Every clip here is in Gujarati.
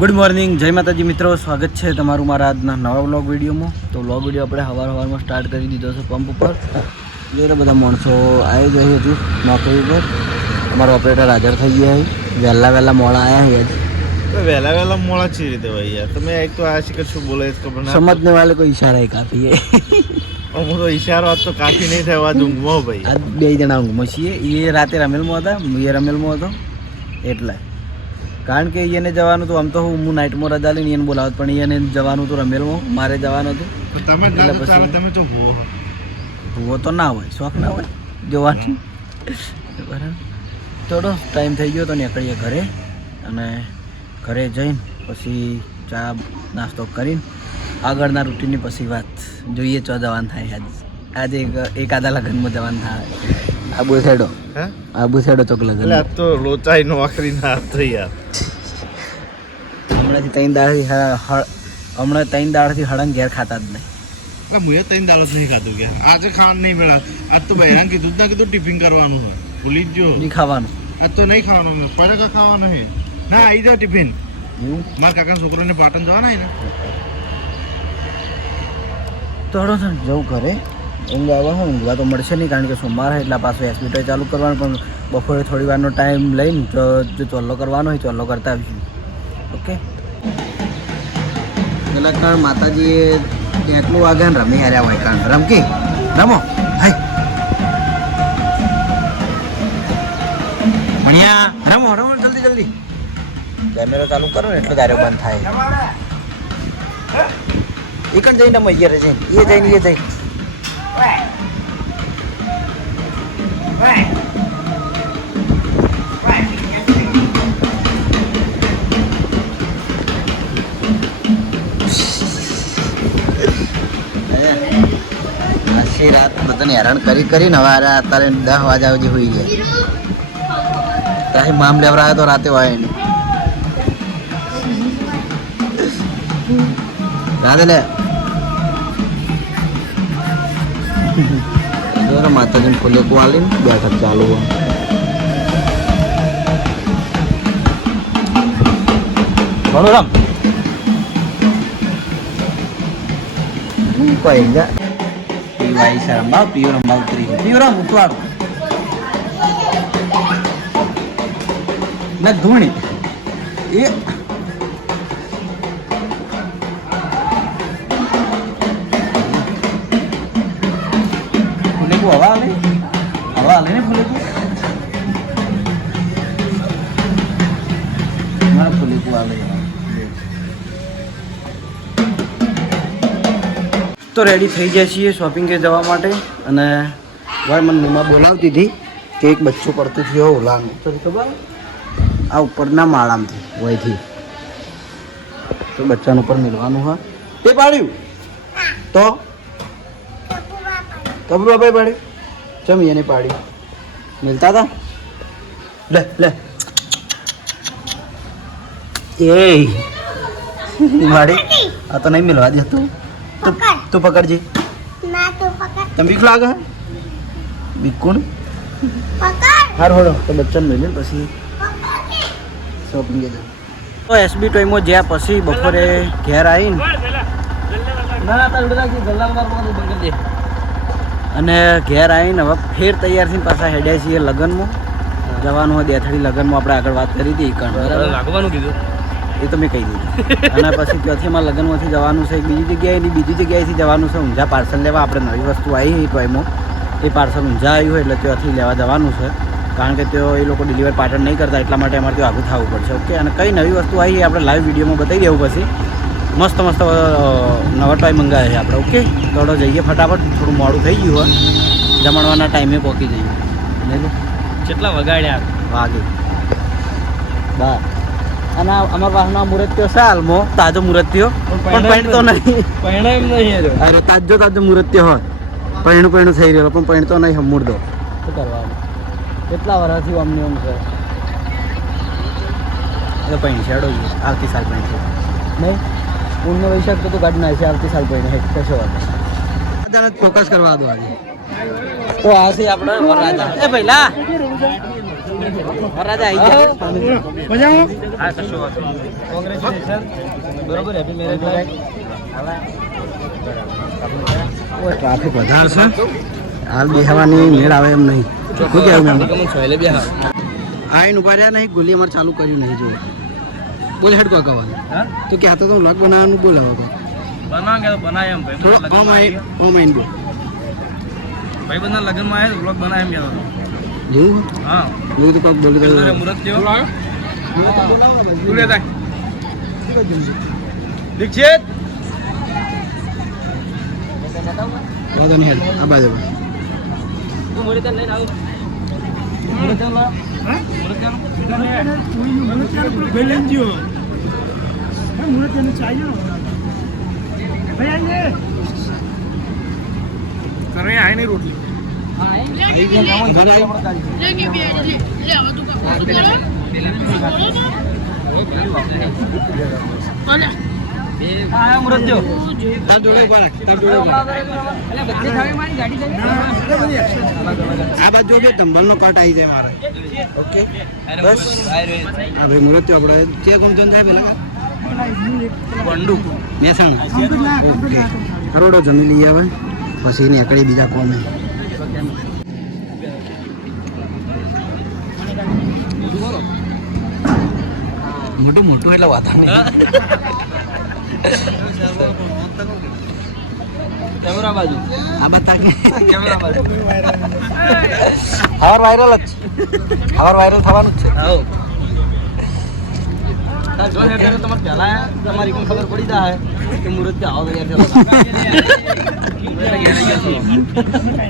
ગુડ મોર્નિંગ, જય માતાજી મિત્રો, સ્વાગત છે તમારું મારા આજના નવા વ્લોગ વિડીયોમાં. તો વ્લોગ વિડીયો આપણે સવારમાં સ્ટાર્ટ કરી દીધો છે પંપ ઉપર. જોઈને બધા માણસો આવી જાય હજુ નોકરી ઉપર. અમારા ઓપરેટર હાજર થઈ ગયા છે. વહેલા મોડા આવ્યા છે. वैला मोड़ा चाहिए थे भाई यार. तुम्हें एक तो आज का શું બોલે इसको बना समझने वाले को इशारा ही काफी है. और वो इशारा आज तो काफी नहीं था आज ઊંઘમાં ભાઈ. આજ બે જણા ઊંઘમાં છીએ. એ રાતે રમેલમાં હતા, એ રમેલમાં હતો એટલે. કારણ કે એને જવાનું હતું, આમ તો હું નાઇટમાં રજા લઈને એને બોલાવત, પણ એને જવાનું હતું રમેલમાં, મારે જવાનું હતું. તમે તમે તો ભૂવો તો ના હોય, શોખ ના હોય જોવાનું. બરાબર, થોડો ટાઈમ થઈ ગયો તો નીકળીએ ઘરે. અને ઘરે જઈને પછી ચા નાસ્તો કરીને આગળના રૂટીનની પછી વાત જોઈએ. ચો જવાનું થાય આજે એકાદા લગ્નમાં જવાનું થાય. આબુ સાઈડો ચોક લગ્ન. એટલે આ તો લોચાઈ નોકરી ના થઈ યાર. હમણાં 3 દાડથી હળંગ ઘેર ખાતા જ નહીં. એટલે મુએ 3 દાડો જ નહીં ખાધું કે આજે ખાવાનું નહીં મળ્યા. આજ તો બહેરાન કીધું ના કીધું ટિફિન કરવાનું હોય, ભૂલી જ જો નહીં ખાવાનું. આજ તો નહીં ખાવાનું, પડેકા ખાવાનું હે ના. આવી જાવ ટિફિન. મારા કાકાના છોકરોને પાટણ જવાના ને થોડો જવું ઘરે. ઊંઘ આવવા હોય, ઊંઘવા તો મળશે નહીં કારણ કે સોમવાર એટલે પાછું એસબીટો ચાલુ કરવાનું. પણ બપોરે થોડી વારનો ટાઈમ લઈને તો જો ચોલ્લો કરવાનો હોય ચોલ્લો કરતા આવીશું. ઓકે, પેલા કારણ માતાજીએ એકલું વાગે ને રમી હાર્યા હોય. કારણ રમકી રમો હાય ભણ્યા રમો જલ્દી કેમેરો ચાલુ કરો ને એટલે ગાડીઓ બંધ થાય. એ કણ જઈને રમો, એ જઈને આખી રાત બધાને હેરાન કરીને હવે અત્યારે 10 વાગ્યા સુધી હોઈ જાય. ત્યાંથી મામ લેવરાયો તો રાતે હોય નહીં. રાધે લે માતાજીને ફૂલે કુવાલીને બેઠક ચાલુ હોય. બરોબર કોઈ જા પીવાય છે રંબા પીઓ રંબા ઉતરી પીઓ રમ ઉતવાડું ના ધૂણી એ ફૂલે કો હવા આલે ને ફૂલે કો મારા ફૂલે કો આલે. તો રેડી થઈ જાય છીએ શોપિંગે જવા માટે. અને ભાઈ મને મમ્મા બોલાવતી હતી કે એક બચ્ચું પડતું થયું ઓલાનું તો ખબર આ ઉપરના માળામાંથી વયથી તો બચ્ચાનું ઉપર મિલવાનું. હા તે પાડ્યું તો કબરું બાપાએ પાડ્યું ચમ એને પાડ્યું મિલતા હતા લે એ માડી આ તો નહીં મિલવા દે. તું પકડજે. તમે બીક લાગે બીક કોણ હાર હોડો તો બચ્ચન મળે પછી શોપિંગ જાય. તો એસબી ટાઈમમાં જ્યાં પછી બપોરે ઘેર આવીને અને ઘેર આવીને હવે ફેર તૈયાર થઈને પાછા હેડ્યા છીએ લગ્નમાં જવાનું હોય. દેથડી લગ્નમાં આપણે આગળ વાત કરી હતી લાગવાનું કીધું એ તો મેં કહી દીધું. અને પછી ત્યાંથી અમારા લગ્નમાંથી જવાનું છે બીજી જગ્યાએથી જવાનું છે ઊંઝા પાર્સલ લેવા. આપણે નવી વસ્તુ આવી ટોયમાં એ પાર્સલ ઊંઝા આવ્યું હોય એટલે ત્યાંથી લેવા જવાનું છે. કારણ કે તેઓ એ લોકો ડિલિવર પાર્ટન નહીં કરતા એટલા માટે અમારે ત્યાં આગળ થવું પડશે. ઓકે, અને કઈ નવી વસ્તુ આવી એ આપણે લાઈવ વિડીયોમાં બતાવી દેવું પછી. મસ્ત નવા ટોય મંગાવ્યા છે આપણે. ઓકે, થોડો જઈએ ફટાફટ, થોડું મોડું થઈ ગયું હોય, જમણવાના ટાઈમે પહોંચી જઈએ. કેટલા વાગે 12. અને અમારા વાહના મુહૂર્ત્યો છે હાલમાં તાજો મુહૂર્ત્યો પણ પૈણતો નહીં. અરે તાજો મુહૂર્ત્યો હોય પૈણું થઈ રહ્યો પણ પૈણતો નહીં. હમુરદો શું કરવાનું? કેટલા વર્ષથી અમને એમ છે એટલે પૈણી છેડો આવતી સાલ પૈણી નહીં. પૂર્ણ વૈશાખ તો ગાડી નાખશે આવતી સાલ પૈણી કશો વાત ફોકસ કરવા દો આજે. તો આ છે આપણે રાજા એ પહેલા રાજા આવી ગયા હા કશો વાંધો કોંગ્રેચ્યુલેશન બરોબર હેપી મેરેજ ટ્રાફિક વધારે છે હાલ બેહવાની મેળ આવે એમ નહીં શું કહેવું મેમ આઈને ઉભા રહ્યા નહીં ગોલી અમારે ચાલુ કર્યું નહીં જો બોલ હેડ કોઈ કહેવાનું તું કહેતો તો વ્લોગ બનાવવાનું બોલ હવે બનાવે તો બનાય એમ ભાઈ થોડો ઓમાઈન બોલ ભાઈ બધા લગ્નમાં આવે બ્લોગ બનાય એમ કહેતો જેવું હા એવું તો કોઈક બોલી દઉં મુરત જેવો તું લેતા દીક્ષિત વાંધો નહીં હેડ આ બાજુ તું મુરત લઈને આવ મુરત લા કરે આઈ નહીં રોટલી મુરત જો તાર જોડે ઉભા રાખ તાર જોડે ઉભા રાખ. આ બાજુ બે તંબલનો કટ આવી જાય મારે ઓકે બસ આ ભાઈ મુરત આપણે જે ગુમચંદ સાહેબ પેલા બંડુ મહેસાણા ઓકે કરોડો જમી લઈએ હવે પછી એની આકડી બીજા કોમે મોટું મોટું એટલે વાતા નહીં કેમેરા બાજુ આ બતા કેમેરા બાજુ હવાર વાયરલ જ હવાર વાયરલ થવાનું જ છે આવો જો હે કરે તમારે પહેલા તમારી કોઈ ખબર પડી જાય કે મુરત કે આવો યાર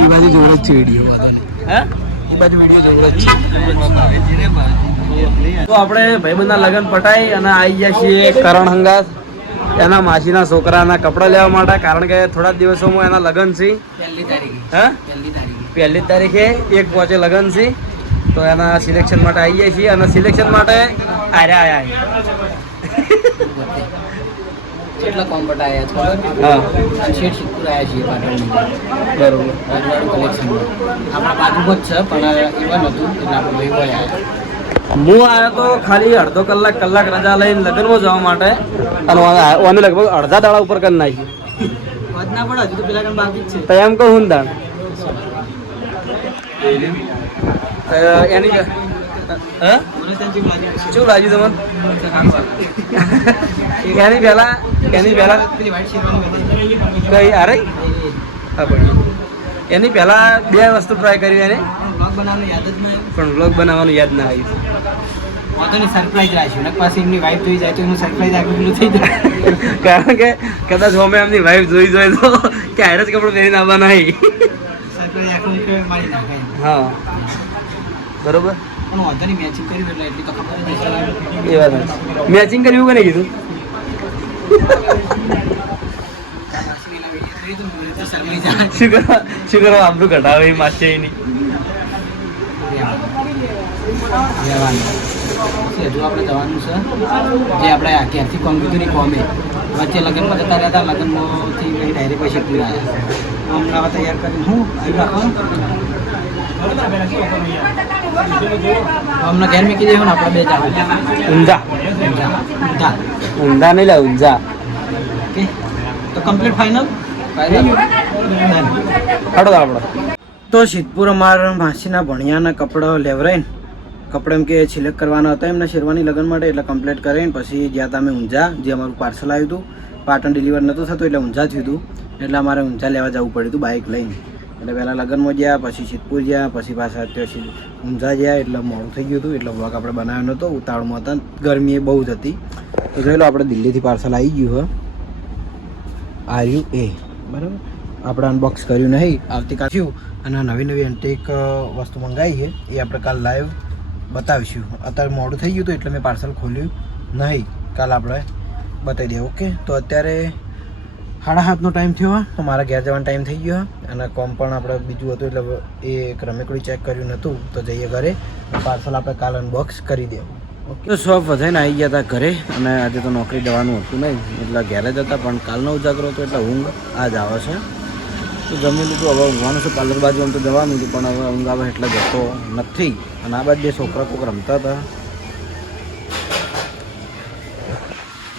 એ બાજુ જોડે જ છે વિડીયો વાતો હે એ બાજુ વિડીયો જોડે જ છે તો આપણે ભાઈબંધના લગ્ન પટાઈ અને આવી ગયા છીએ કરણ હંગાત એના માસીના છોકરાના કપડાં લેવા માટે કારણ કે થોડા દિવસોમાં એના લગ્ન છે હે પહેલી તારીખે 1 પહોંચે લગ્ન છે તો એના સિલેક્શન માટે આવી ગયા છીએ અને સિલેક્શન માટે આયા કેટલા કોમ્પટ આવ્યા છે હા શેઠ સિદ્ધપુર આવ્યા છીએ પાટણની બરોબર રાજવાડું કલેક્શનમાં આપણા બાજુ જ છે પણ એવા નહોતું એટલે આપણે ભાઈ હોય આવ્યા હું આવ્યો તો ખાલી અડધો કલાક રજા લઈને લગ્નમાં જવા માટે અને ઓને લગભગ અડધા દાડા ઉપર કરી નાખી વાત ના પડે હજુ તો પેલા કણ બાકી જ છે તો એમ કહું ને દાણ એની હા શું લાગ્યું તમને એની પહેલા પેલી વાઈટ શેરવાની બધી કઈ અરે હા પણ એની પહેલા 2 વસ્તુ ટ્રાય કરી એને બ્લોગ બનાવવાનું યાદ જ નહીં પણ વ્લોગ બનાવવાનું યાદ ના આવ્યું વાંધો નહીં સરપ્રાઈઝ રાખ્યું ને પાછી એમની વાઈફ જોઈ જાય તો એનું સરપ્રાઈઝ આગળ પેલું થઈ જાય કારણ કે કદાચ અમે એમની વાઈફ જોઈ તો કે આયર જ કપડું પહેરીને આવવાના નહીં સરપ્રાઈઝ આખું મારી નાખે હા બરોબર પણ વાંધો નહીં મેચિંગ કર્યું એટલે એટલી તો ખબર જ હશે. એ વાત મેચિંગ કર્યું કે નહીં કીધું શું કરવા આપણું ઘટાવે એ માસે એની હજુ આપણે જવાનું છે જે આપણે ક્યારથી કોમ્પ્યુટરની કોમે વચ્ચે લગ્નમાં જતા રહ્યા હતા લગ્નમાંથી ડાયરેક્ટ પૈસા પૂરા આવ્યા હમણાં તૈયાર કરીને હું આવી રાખવાનું હમણાં ઘેર મૂકી દેવું ને આપણે 2 ચાલુ ઊંઝા ઊંધા ઊંઝા નહીં લે ઊંઝા ઓકે તો કમ્પ્લીટ ફાઇનલ હડો આપણે તો સિદ્ધપુર અમારા માસીના ભણિયાના કપડાં લેવરાઈને કપડાં એમ કે સિલેક્ટ કરવાના હતા એમના શેરવાની લગ્ન માટે એટલે કમ્પ્લીટ કરીને પછી જ્યાં તમે ઊંઝા જે અમારું પાર્સલ આવ્યું હતું પાટણ ડિલિવર નહોતું થતું એટલે ઊંઝા થયું હતું એટલે અમારે ઊંઝા લેવા જવું પડ્યું હતું બાઇક લઈને એટલે પહેલાં લગ્નમાં ગયા પછી સિદ્ધપુર ગયા પછી પાછા ત્યાં ઊંઝા ગયા એટલે મોડું થઈ ગયું હતું એટલે વ્લોગ આપણે બનાવ્યો નહોતો ઉતાવળમાં હતા ગરમી એ બહુ જ હતી તો જોઈ લો આપણે દિલ્હીથી પાર્સલ આવી ગયું આવ્યું એ બરાબર આપણે અનબોક્સ કર્યું નહીં આવતીકાલ થયું અને નવી એન્ટિક વસ્તુ મંગાવી છે એ આપણે કાલ લાઈવ બતાવીશું અત્યારે મોડું થઈ ગયું હતું એટલે મેં પાર્સલ ખોલ્યું નહીં કાલ આપણે બતાવી દઈએ ઓકે તો અત્યારે 7:30નો ટાઈમ થયો તો મારા ઘેર જવાનો ટાઈમ થઈ ગયો અને કોમ પણ આપણે બીજું હતું એટલે એ રમેકડી ચેક કર્યું નહોતું તો જઈએ ઘરે પાર્સલ આપણે કાલ અનબોક્સ કરી દેવું ઓકે તો શોપ વધાઈને આવી ગયા હતા ઘરે અને આજે તો નોકરી જવાનું હતું નહીં એટલે ઘેરે જ હતા પણ કાલનો ઉજાગરો હતો એટલે ઊંઘ આજ આવે છે તો જમી લીધું, હવે ઊંઘવાનું છે. પાર્લર બાજુ આમ તો જવાનું હતું, પણ હવે ઊંઘ આવે એટલે જતો નથી. અને આ બાજુ બે છોકરા કોક રમતા હતા.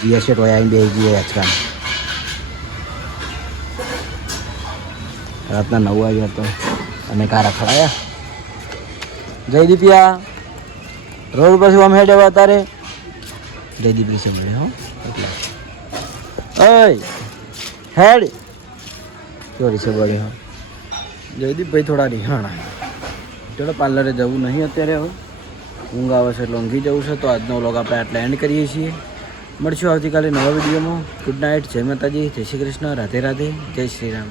જીયા શેઠ હોય આવીને બે જઈએ આજકાલ. રાતના 9 વાગ્યા તો અમે કાર રખડાયા. જયદીપિયા રોડ પછી આમ હેડ તારે જયદીપ રીસે મળે હો એટલે ઓય હેડ તો રીસે મળે હો. જયદીપભાઈ થોડા રિહાણા. ચલો પાર્લરે જવું નહીં અત્યારે. હવે ઊંઘ આવે છે એટલે ઊંઘી જવું છે. તો આજનો વ્લોગ આપણે આટલા એન્ડ કરીએ છીએ. મળશું આવતીકાલે નવા વિડીયોમાં. ગુડ નાઇટ, જય માતાજી, જય શ્રી કૃષ્ણ, રાધે રાધે, જય શ્રી રામ.